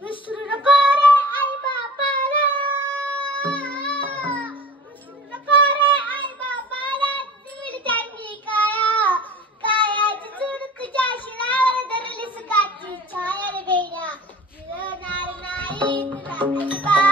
विसरू नको रे आई बापाला, विसरू नको रे आई बापाला, दिली त्यांनी काया, कायाची चूर तुझ्या शिरावर धरली सुखाची छाया रे बेड्या, मिळणार नाही तुला अजिबात.